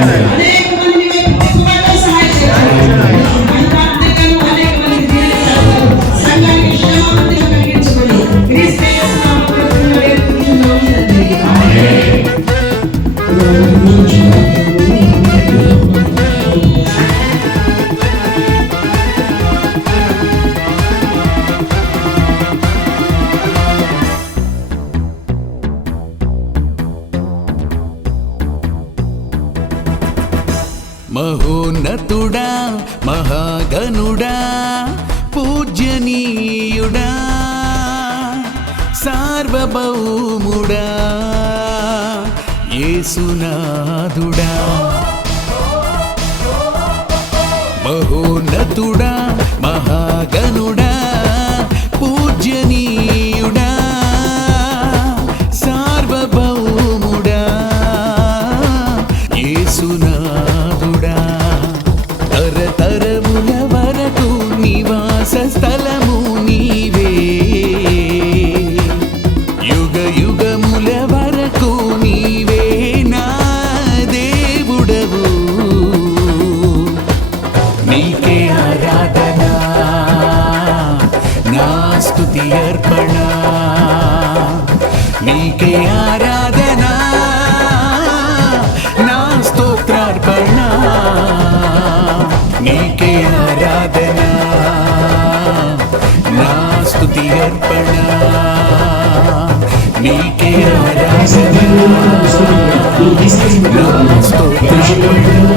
Amen. మహోన్నతుడా మహాగనుడా పూజ్యనీయుడా సార్వభౌముడా యేసునాథుడా. మహోన్నతుడా మహాగనుడా పూజ్యనీయుడా సార్వభౌముడా యేసునాథుడా నీకే ఆరాధన? నా స్తోత్రార్పణ? నీకే ఆరాధన? నా స్తుతి అర్పణ నీకే ఆరాధన? నా స్తోత్రార్పణ?